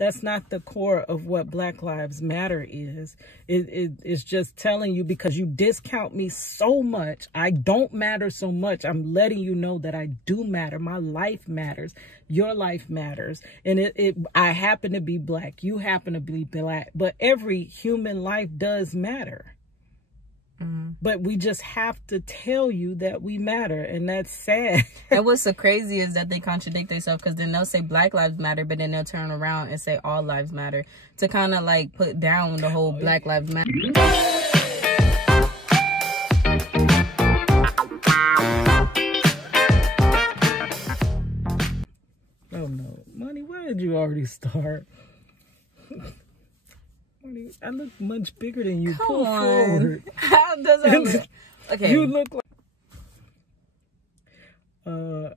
That's not the core of what Black Lives Matter is. It's just telling you, because you discount me so much, I don't matter so much. I'm letting you know that I do matter. My life matters. Your life matters. And I happen to be Black. You happen to be Black. But every human life does matter. But we just have to tell you that we matter, and that's sad. And what's so crazy is that they contradict themselves, because then they'll say Black Lives Matter, but then they'll turn around and say all lives matter, to kind of like put down the whole Black Lives Matter. Oh no, Money, why did you already start? I look much bigger than you. Pull forward. How does I look? Okay. You look like...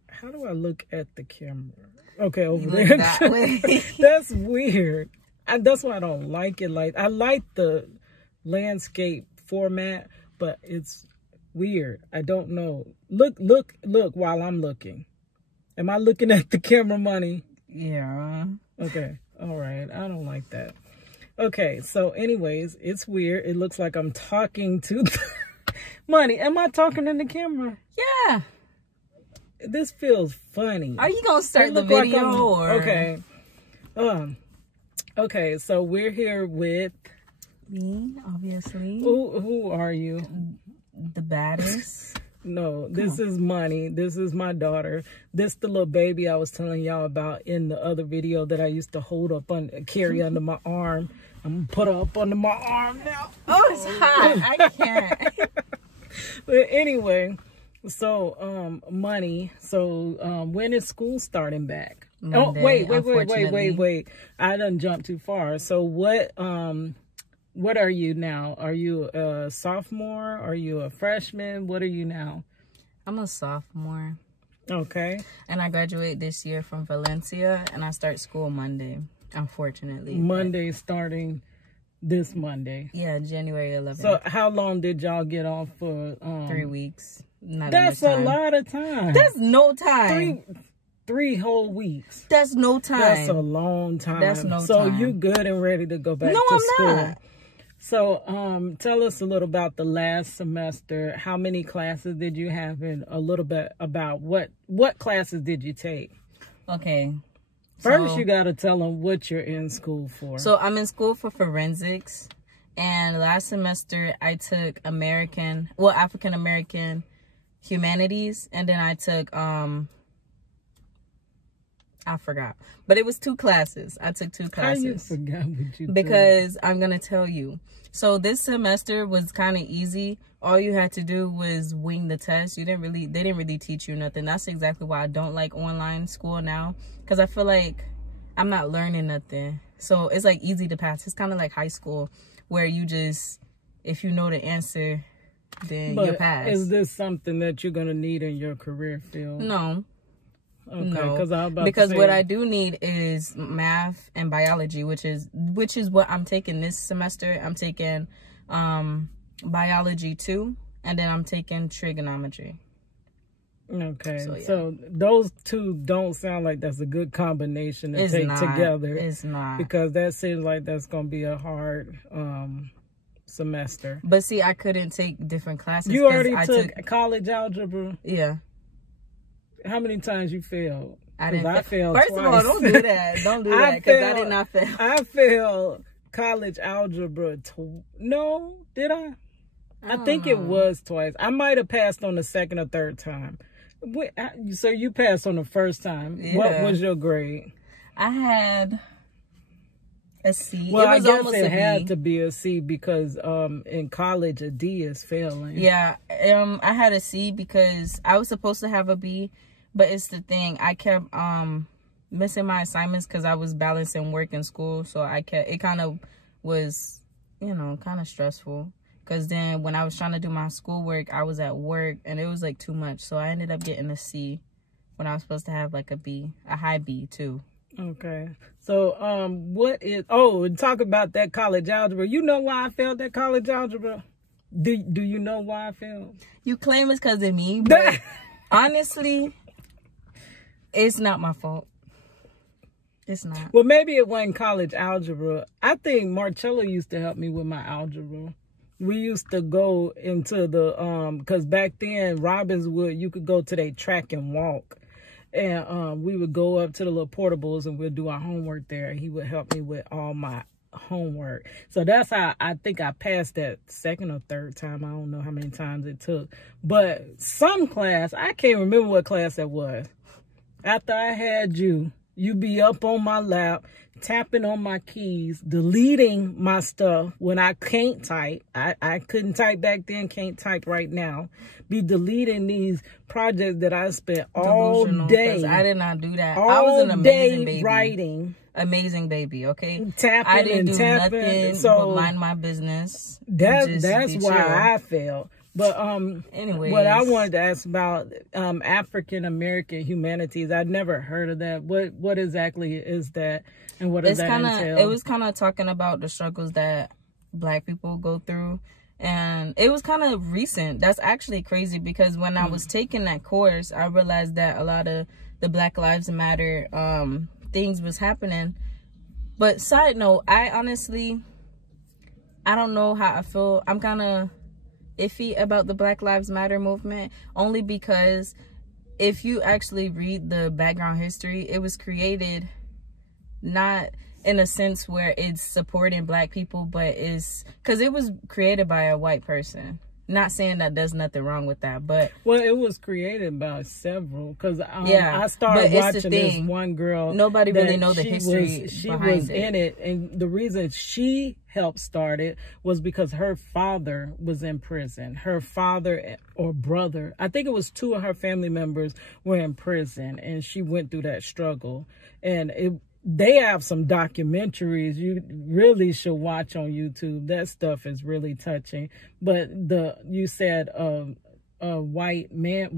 how do I look at the camera? Okay, over there. That way. That's weird. That's why I don't like it. Like, I like the landscape format, but it's weird. I don't know. Look while I'm looking. Am I looking at the camera, Money? Yeah. Okay. All right. I don't like that. Okay, so anyways, it's weird. It looks like I'm talking to Money. Am I talking in the camera? Yeah. This feels funny. Are you gonna start the video like or? Okay. Okay, so we're here with Me, obviously. Who are you? The baddest. No, this is Money. This is my daughter. This the little baby I was telling y'all about in the other video that I used to hold up carry under my arm. I'm gonna put her up under my arm now. Oh, it's hot. I can't. But anyway, so Money. So when is school starting back? Monday, wait. I done jumped too far. So what are you now? Are you a sophomore? Are you a freshman? What are you now? I'm a sophomore. Okay. And I graduate this year from Valencia, and I start school Monday, unfortunately. Monday starting this Monday. Yeah, January 11th. So how long did y'all get off for? 3 weeks. That's a lot of time. That's no time. Three whole weeks. That's no time. That's a long time. That's no time. So you good and ready to go back to school. No, I'm not. So tell us a little about the last semester. How many classes did you have, and a little bit about what classes did you take? Okay. First, you got to tell them what you're in school for. So I'm in school for forensics, and last semester I took African American humanities, and then I took I forgot, but it was 2 classes. I took 2 classes. How you forgot what you Because I'm gonna tell you. So this semester was kind of easy. All you had to do was wing the test. They didn't really teach you nothing. That's exactly why I don't like online school now, because I feel like I'm not learning nothing. So it's like easy to pass. It's kind of like high school, where you just, if you know the answer, then you pass. Is this something that you're gonna need in your career field? No. Okay, no, because what I do need is math and biology, which is what I'm taking this semester. I'm taking biology 2, and then I'm taking trigonometry. Okay, so, yeah. So those 2 don't sound like that's a good combination to take together. It's not, because that seems like that's gonna be a hard semester. But see, I couldn't take different classes. You already took college algebra. Yeah. How many times you failed? I didn't. I failed First twice. of all, don't do that. Don't do that, because I did not fail. I failed college algebra. No, did I? I think it was twice. I might have passed on the 2nd or 3rd time. So you passed on the first time. Yeah. What was your grade? I had a C. Well, I guess it had to be a C, because in college a D is failing. Yeah, I had a C because I was supposed to have a B, but it's the thing, I kept missing my assignments because I was balancing work and school. So it kind of was, kind of stressful, because then when I was trying to do my schoolwork, I was at work and it was like too much. So I ended up getting a C when I was supposed to have like a high B too. Okay. So talk about that college algebra. You know why I failed that college algebra? Do you know why I failed? You claim it's because of me, but honestly, it's not my fault. It's not. Well, maybe it wasn't college algebra. I think Marchello used to help me with my algebra. We used to go into the, because back then, Robbinswood, you could go to their track and walk. And we would go up to the little portables and we'd do our homework there. And he would help me with all my homework. So that's how I think I passed that second or third time. I don't know how many times it took. But some class, I can't remember what class that was. After I had you be up on my lap, tapping on my keys, deleting my stuff when I can't type. I couldn't type back then, can't type right now. Be deleting these projects that I spent all day. I did not do that. I was an amazing baby. Writing. Amazing baby, okay? Tapping I didn't do tapping. nothing So but mind my business. That's why I failed. But anyways, what I wanted to ask about African American humanities, I'd never heard of that. What exactly is that, and what does that entail? It was kind of talking about the struggles that Black people go through, and it was kind of recent. That's actually crazy because when I was taking that course, I realized that a lot of the Black Lives Matter things was happening. But side note, I don't know how I feel. I'm kind of iffy about the Black Lives Matter movement, only because if you actually read the background history, it was created not in a sense where it's supporting Black people, but is because it was created by a white person. Not saying that there's nothing wrong with that, but well, it was created by several. Because I started watching this one girl. Nobody really know the history. She was in it, and the reason she helped start it was because her father was in prison. Her father or brother, I think it was two of her family members, were in prison, and she went through that struggle. And they have some documentaries you really should watch on YouTube. That stuff is really touching. But you said a white man.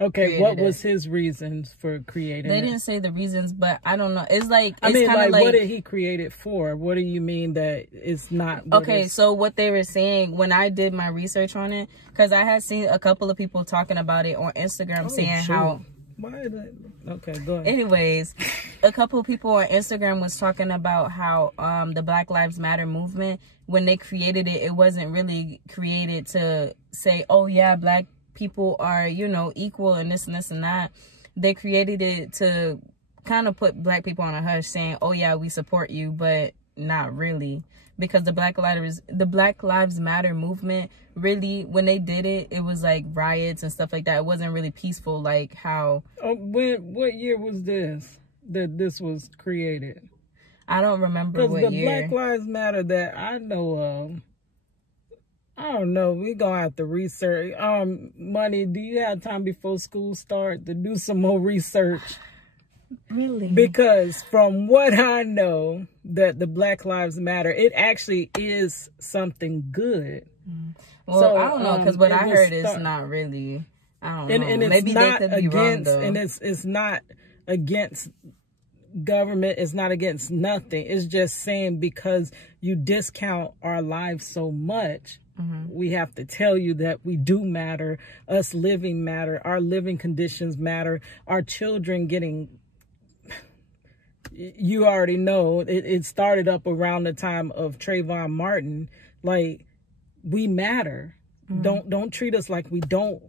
Okay, what was his reasons for creating They it? didn't say the reasons, but I don't know. It's like, I mean, like, what did he create it for? What do you mean that it's not? Okay, so what they were saying when I did my research on it, because I had seen a couple of people talking about it on Instagram saying how... Why is that? Okay, go ahead. Anyways, a couple of people on Instagram was talking about how the Black Lives Matter movement, when they created it, it wasn't really created to say, oh yeah, Black people are, you know, equal and this and this and that. They created it to kind of put Black people on a hush, saying, oh yeah, we support you, but not really. Because the Black Lives Matter movement, really, when they did it, it was like riots and stuff like that. It wasn't really peaceful like how... What year was this that this was created? I don't remember what year. Because the Black Lives Matter that I know of, I don't know. We're going to have to research. Money, do you have time before school starts to do some more research? Really? Because from what I know, that the Black Lives Matter, it actually is something good. Well, so, I don't know, because what I heard is not really. I don't know. And it's maybe not they could be wrong, though. And it's not against government. It's not against nothing. It's just saying because you discount our lives so much, we have to tell you that we do matter. Us living matter. Our living conditions matter. Our children getting... You already know it started up around the time of Trayvon Martin. Like, we matter. Don't treat us like we don't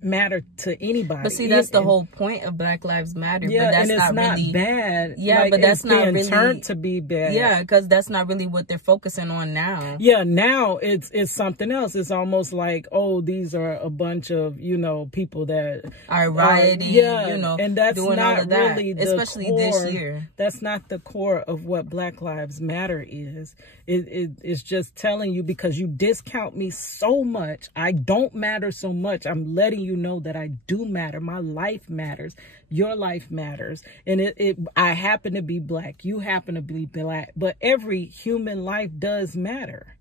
matter to anybody. But see, that's the whole point of Black Lives Matter. Yeah, but that's and it's not really bad. Yeah, like, but that's not really turned to be bad. Yeah, because that's not really what they're focusing on now. Yeah, now it's something else. It's almost like, oh, these are a bunch of, you know, people that are rioting. Yeah, you know, and that's doing not all of that, really especially core, this year. That's not the core of what Black Lives Matter is. It's just telling you, because you discount me so much, I don't matter so much. I'm letting you know that I do matter. My life matters. Your life matters. And I happen to be Black. You happen to be Black. But every human life does matter.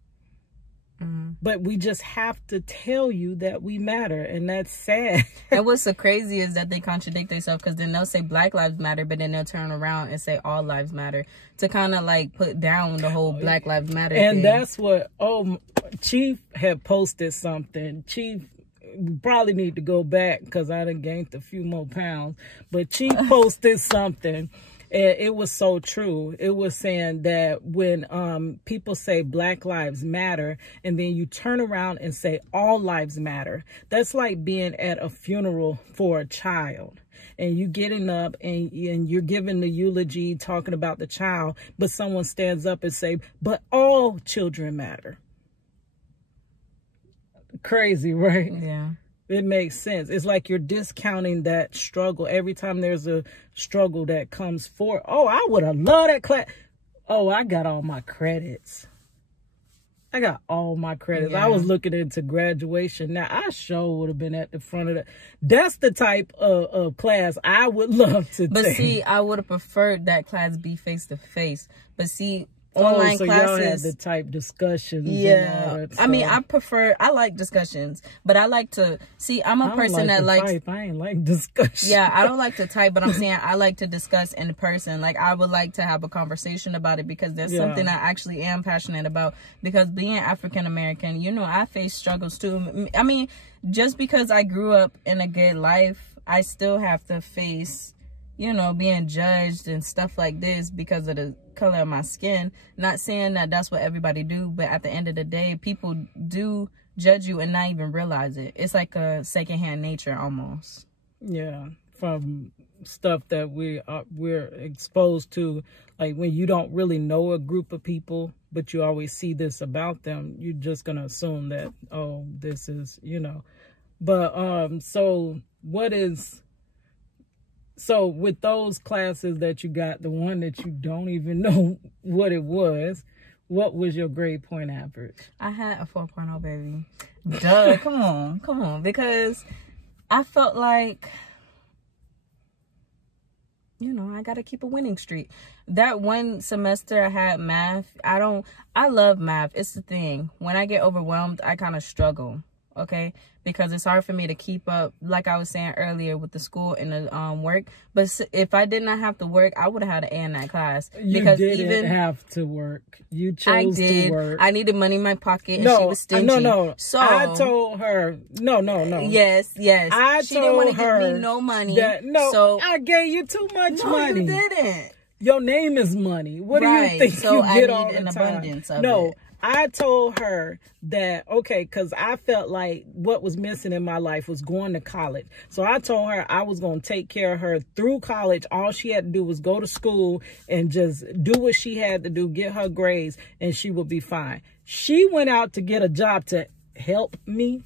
But we just have to tell you that we matter, and that's sad. And what's so crazy is that they contradict themselves, because then they'll say Black Lives Matter, but then they'll turn around and say all lives matter, to kind of like put down the whole Black Lives Matter and thing. That's what Chief had posted something. Chief probably need to go back because I done gained a few more pounds. But she posted something, and it was so true. It was saying that when people say Black Lives Matter, and then you turn around and say all lives matter, that's like being at a funeral for a child. And you getting up and you're giving the eulogy, talking about the child, but someone stands up and say, but all children matter. Crazy, right? Yeah. It makes sense. It's like you're discounting that struggle. Every time there's a struggle that comes forth. Oh, I would have loved that class. Oh, I got all my credits. I got all my credits. Yeah. I was looking into graduation. Now, I sure would have been at the front of that. That's the type of class I would love to take. But see, I would have preferred that class be face-to-face. But see, online so classes, y'all had the type discussions. yeah, I mean, I like discussions, but I like to see. I'm a person that likes type. I ain't like discussion. Yeah, I don't like to type, but I'm saying I like to discuss in person. Like, I would like to have a conversation about it because there's something I actually am passionate about. Because being African American, you know, I face struggles too. I mean, just because I grew up in a good life, I still have to face, you know, being judged and stuff like this because of the color of my skin. Not saying that that's what everybody do, but at the end of the day, people do judge you and not even realize it. It's like a secondhand nature almost. Yeah, from stuff that we're exposed to, like when you don't really know a group of people, but you always see this about them, you're just gonna assume that, oh, this is, you know. But so with those classes that you got, the one that you don't even know what it was, what was your grade point average? I had a 4.0, baby. Duh, come on. Because I felt like, you know, I got to keep a winning streak. That one semester I had math. I love math. It's the thing. When I get overwhelmed, I kind of struggle. Okay, because it's hard for me to keep up, like I was saying earlier, with the school and the work. But if I did not have to work, I would have had an A in that class. You didn't have to work. You chose to work. I needed money in my pocket, and she was stingy. No. So I told her, no. Yes. She didn't want to give me no money. So I gave you too much money. No, you didn't. Your name is money. What do you think you get all the time? Abundance of No. it. I told her that, okay, because I felt like what was missing in my life was going to college. So I told her I was going to take care of her through college. All she had to do was go to school and just do what she had to do, get her grades, and she would be fine. She went out to get a job to help me.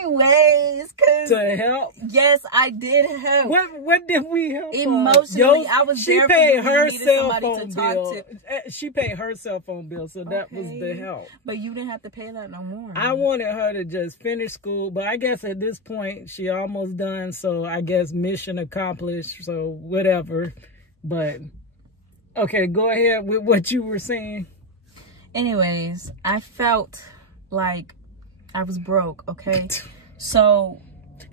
Anyways, to help. Yes, I did help. What did we help? Emotionally, I was there. She paid her cell phone bill. She paid her cell phone bill, so that was the help. But you didn't have to pay that no more. I wanted her to just finish school, but I guess at this point she almost done. So I guess mission accomplished. So whatever. But okay, go ahead with what you were saying. Anyways, I felt like I was broke, okay? So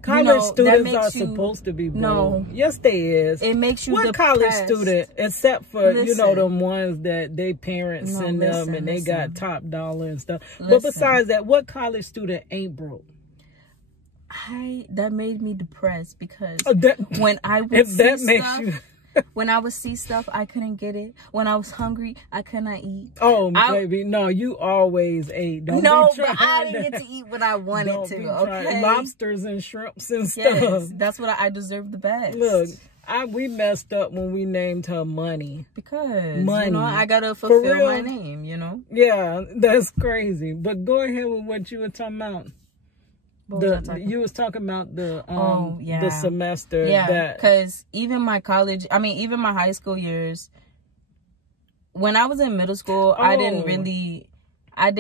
college students are supposed to be broke. No. Yes, they is. It makes you what depressed. College student, except for, you know, them ones that they parents send them and they got top dollar and stuff. But besides that, what college student ain't broke? That made me depressed because when I would see stuff... When I would see stuff, I couldn't get it. When I was hungry, I could not eat. Oh, baby, no, you always ate. But I didn't get to eat when I wanted to. Okay, lobsters and shrimps and stuff. Yes, that's what I deserve the best. Look, we messed up when we named her Money. Because money, you know, I gotta fulfill my name. You know. Yeah, that's crazy. But go ahead with what you were talking about. You was talking about the semester. Yeah, because even my high school years, when I was in middle school, I did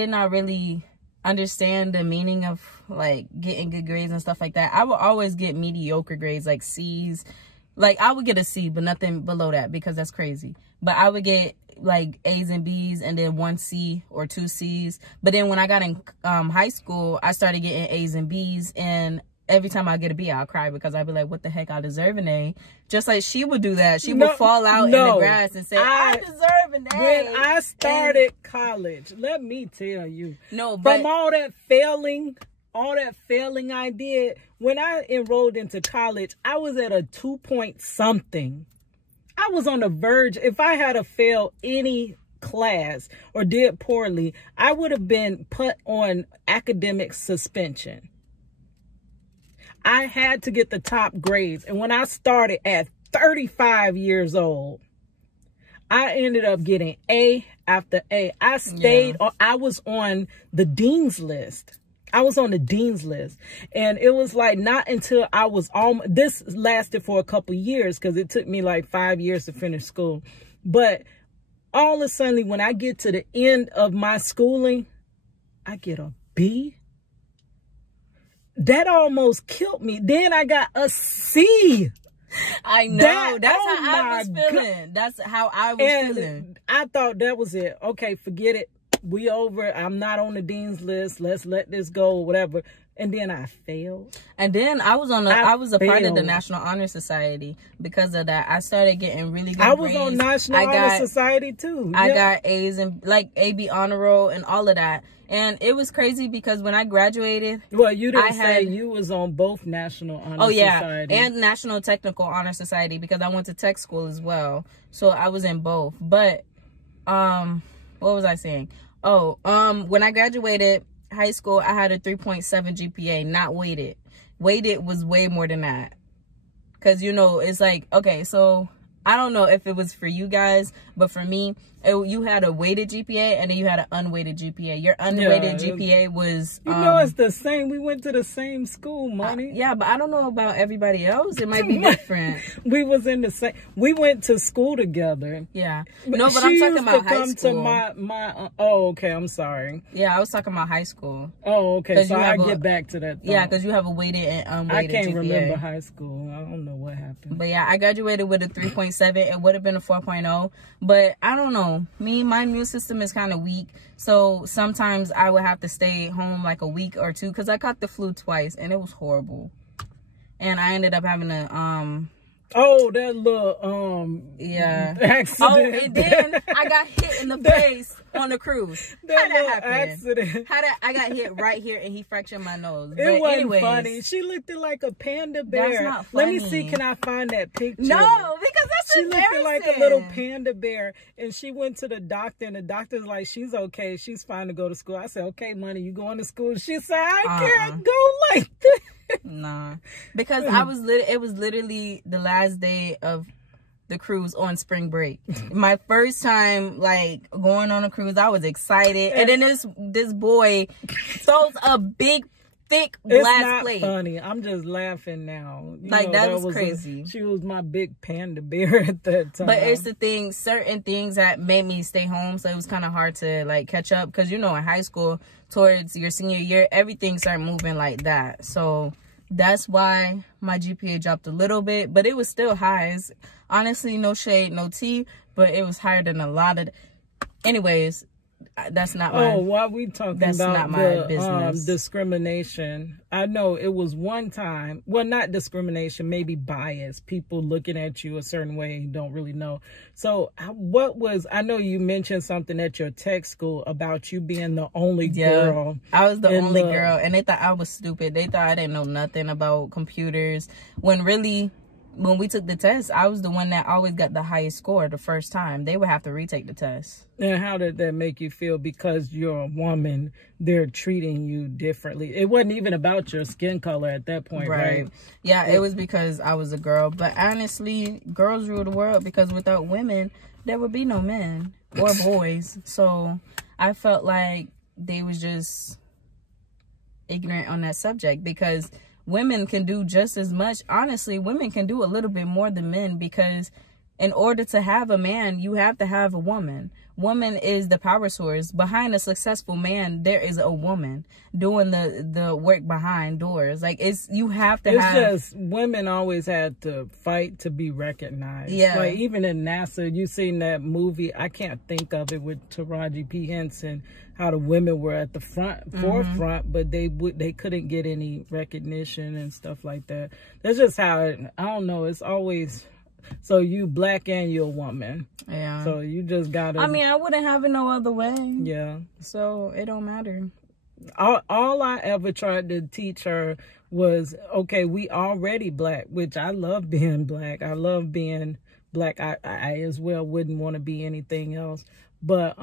not really understand the meaning of like getting good grades and stuff like that. I would always get mediocre grades, like C's. Like I would get a C, but nothing below that because that's crazy. But I would get like A's and B's and then 1 C or 2 C's. But then when I got in high school, I started getting A's and B's, and every time I get a B, I'll cry because I'd be like, what the heck, I deserve an A. Just like she would do that. She would fall out in the grass and say, I deserve an A. When I started college, let me tell you, from all that failing, all that failing I did, when I enrolled into college, I was at a 2 point something. I was on the verge. If I had to fail any class or did poorly, I would have been put on academic suspension. I had to get the top grades. And when I started at 35 years old, I ended up getting A after A. I stayed, or I was on the dean's list. I was on the dean's list. And it was like not until I was this lasted for a couple years because it took me like 5 years to finish school. But all of a sudden, when I get to the end of my schooling, I get a B. That almost killed me. Then I got a C. I know. That's how I was feeling. That's how I was feeling. I thought that was it. Okay, forget it. We over. I'm not on the dean's list. Let's let this go, whatever. And then I failed. And then I was a part of the National Honor Society. Because of that, I started getting really good grades. I was on National Honor Society too. I got A's and like AB honor roll and all of that. And it was crazy because when I graduated, well, you didn't say you was on both National Honor Society. And National Technical Honor Society because I went to tech school as well. So I was in both. But what was I saying? Oh, when I graduated high school, I had a 3.7 GPA, not weighted. Weighted was way more than that. Because, you know, it's like, okay, so I don't know if it was for you guys, but for me, you had a weighted GPA and then you had an unweighted GPA. Your unweighted GPA was... You know, it's the same. We went to the same school, Money. Yeah, but I don't know about everybody else. It might be different. We was in the same... We went to school together. Yeah. No, but I'm talking about high school. To my oh, okay. I'm sorry. Yeah, I was talking about high school. Oh, okay. So I'll get back to that. Yeah, because you have a weighted and unweighted GPA. I can't remember high school. I don't know what happened. But yeah, I graduated with a 3.7. It would have been a 4.0. But I don't know. My immune system is kind of weak. So sometimes I would have to stay home like a week or two because I caught the flu twice and it was horrible. And I ended up having a oh, that little accident. Oh, and then I got hit in the face on the cruise. How that happened? Accident. I got hit right here and he fractured my nose. It wasn't funny. She looked like a panda bear. That's not funny. Let me see, can I find that picture? No, because that's embarrassing. She looked like a little panda bear, and she went to the doctor, and the doctor's like, she's okay. She's fine to go to school. I said, okay, Money, you going to school? She said, I can't go like this. Nah, because it was literally the last day of the cruise on spring break. My first time like going on a cruise, I was excited, and then this boy throws a big thick glass plate. It's not funny. I'm just laughing now. Like, that was crazy. She was my big panda bear at that time. But it's the thing, certain things that made me stay home, so it was kind of hard to like catch up because, you know, in high school towards your senior year, everything started moving like that. So that's why my GPA dropped a little bit, but it was still high. It's, honestly, no shade, no tea, but it was higher than a lot of... Anyways, that's not my... Oh, why we talking that's about not my business. Discrimination? I know it was one time, well, not discrimination, maybe bias, people looking at you a certain way and don't really know. So what was, I know you mentioned something at your tech school about you being the only girl. I was the only girl, and they thought I was stupid. They thought I didn't know nothing about computers, when really... When we took the test, I was the one that always got the highest score the first time. They would have to retake the test. And how did that make you feel? Because you're a woman, they're treating you differently. It wasn't even about your skin color at that point, right? Yeah, it was because I was a girl. But honestly, girls rule the world, because without women, there would be no men or boys. So I felt like they was just ignorant on that subject, because women can do just as much. Honestly, women can do a little bit more than men, because in order to have a man, you have to have a woman. Woman is the power source. Behind a successful man, there is a woman doing the work behind doors. Like, it's, you have to have... It's just, women always had to fight to be recognized. Yeah. Like, even in NASA, you seen that movie, I can't think of it, with Taraji P. Henson, how the women were at the forefront, but they couldn't get any recognition and stuff like that. That's just how I don't know, it's always... So you black and you're a woman. Yeah. So you just gotta... I mean, I wouldn't have it no other way. Yeah. So it don't matter. All I ever tried to teach her was, okay, we already Black, which I love being Black. I love being Black. I as well wouldn't want to be anything else. But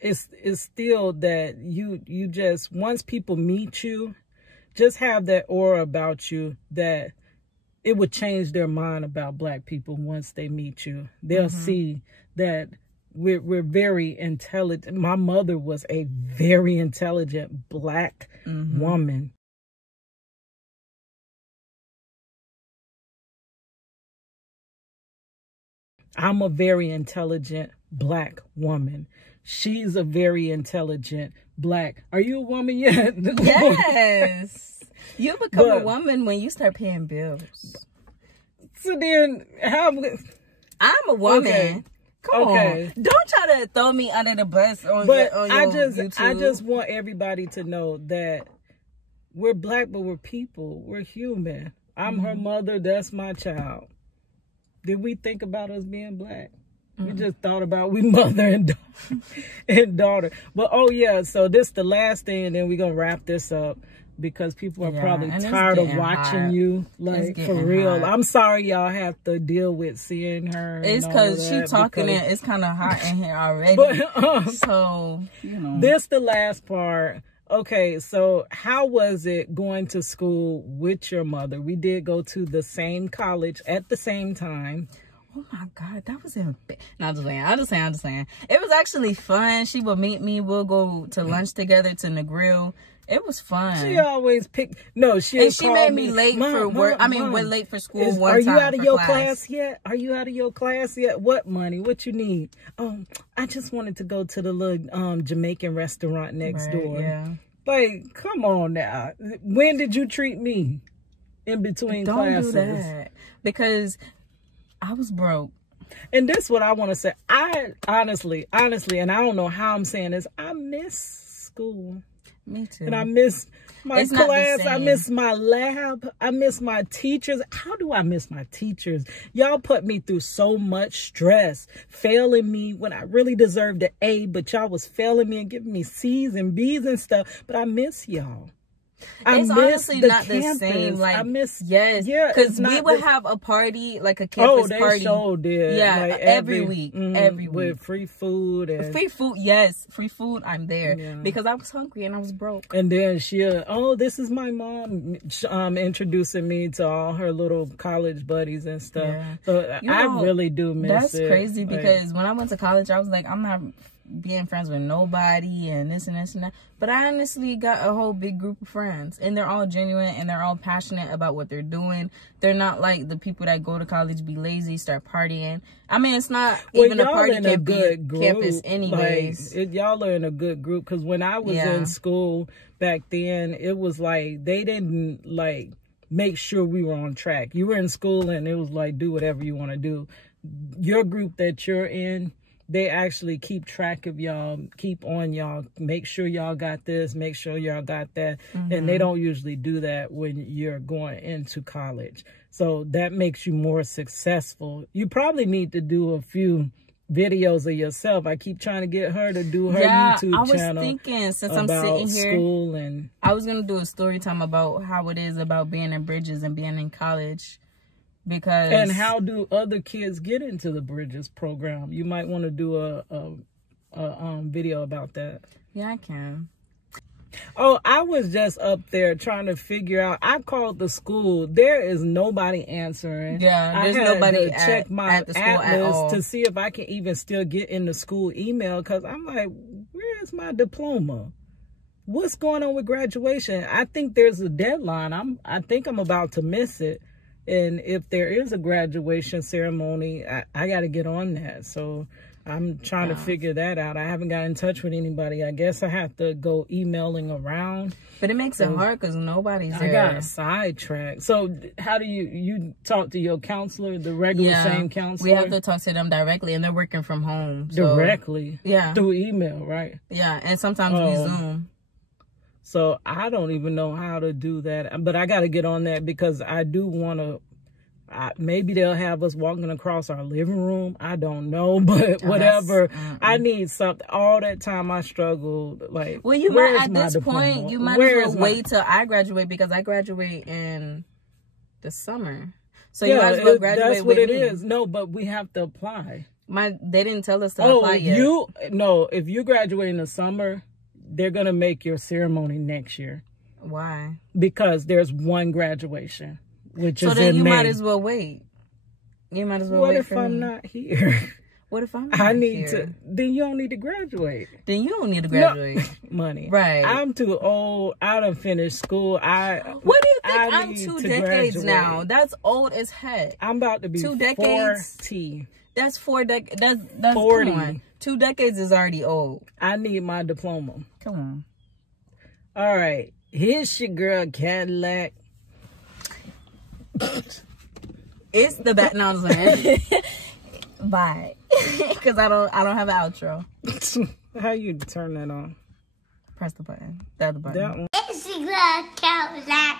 it's still that you just, once people meet you, just have that aura about you that it would change their mind about Black people once they meet you. They'll see that we're very intelligent. My mother was a very intelligent Black woman. I'm a very intelligent Black woman. She's a very intelligent Black. Are you a woman yet? Yes. You become a woman when you start paying bills. So then, I'm a woman. Okay. Come on. Don't try to throw me under the bus on your YouTube. I just want everybody to know that we're Black, but we're people. We're human. I'm her mother. That's my child. Did we think about us being Black? We just thought about we mother and daughter. But, oh, yeah, so this the last thing, and then we're going to wrap this up. Because people are probably tired of watching you, like, for real. Hot. I'm sorry y'all have to deal with seeing her. It's because she talking and it's kind of hot in here already. But, so, you know. This the last part. Okay, so how was it going to school with your mother? We did go to the same college at the same time. Oh my God, that was no, I'm just saying. It was actually fun. She would meet me. We'll go to lunch together to the grill. It was fun. She always picked. No, she made me late for work. We're late for school one time. Are you out of your class yet? Are you out of your class yet? What money? What you need? I just wanted to go to the little Jamaican restaurant next door. Yeah. Like, come on now. When did you treat me in between classes? Don't do that. Because I was broke. And this is what I want to say. I honestly, and I don't know how I'm saying this, I miss school. Me too. And I miss my class. I miss my lab. I miss my teachers. How do I miss my teachers? Y'all put me through so much stress, failing me when I really deserved an A, but y'all was failing me and giving me C's and B's and stuff. But I miss y'all. It's honestly not the same. Like, I miss, because we would have a party, like a campus party. Oh, they did. Yeah, like every week, every week with free food and free food. Yes, free food. I'm there because I was hungry and I was broke. And then this is my mom, introducing me to all her little college buddies and stuff. Yeah. So I really do miss it. That's crazy because when I went to college, I was like, I'm not being friends with nobody and this and this and that, but I honestly got a whole big group of friends, and they're all genuine and they're all passionate about what they're doing. They're not like the people that go to college, be lazy, start partying. I mean, it's not even a party campus anyways. Like, y'all are in a good group, because when I was in school back then, it was like they didn't like make sure we were on track. You were in school and it was like, do whatever you want to do. Your group that you're in, they actually keep track of y'all, keep on y'all, make sure y'all got this, make sure y'all got that. And they don't usually do that when you're going into college. So that makes you more successful. You probably need to do a few videos of yourself. I keep trying to get her to do her YouTube channel. I was thinking, since I'm sitting here, school and I was going to do a story time about how it is about being in Bridges and being in college. And how do other kids get into the Bridges program? You might want to do a video about that. Yeah, I can. Oh, I was just up there trying to figure out. I called the school. There is nobody answering. Yeah, there's nobody to check my at the school atlas to see if I can even still get in the school email, because I'm like, where's my diploma? What's going on with graduation? I think there's a deadline. I think I'm about to miss it. And if there is a graduation ceremony, I got to get on that. So I'm trying to figure that out. I haven't got in touch with anybody. I guess I have to go emailing around. But it makes it hard because nobody's there. I got sidetracked. So how do you talk to your counselor, the regular same counselor? We have to talk to them directly, and they're working from home. So, directly? Yeah. Through email, right? Yeah, and sometimes we Zoom. So I don't even know how to do that, but I got to get on that because I do want to Maybe they'll have us walking across our living room. I don't know, but whatever. I need something. All that time I struggled. Like, well, you might at this point, you might as well wait till I graduate, because I graduate in the summer. So you might as well graduate that's what with it me. is. No, but we have to apply. They didn't tell us to apply yet. If you graduate in the summer, they're gonna make your ceremony next year. Why? Because there's one graduation, which is in May. So then you might as well wait. You might as well wait for me. What if I'm not here? What if I'm not here? Then you don't need to graduate. Then you don't need to graduate. No, money. Right. I'm too old. I done finished school. What do you think? I'm 2 decades now. That's old as heck. I'm about to be 2 decades. 40. That's 4 decades. That's 40. Come on. 2 decades is already old. I need my diploma. Come on. All right. Here's your girl, Kadlac. It's the back. No, I'm saying. Bye. Because I don't have an outro. How you turn that on? Press the button. The other button. That one. It's your girl, Kadlac.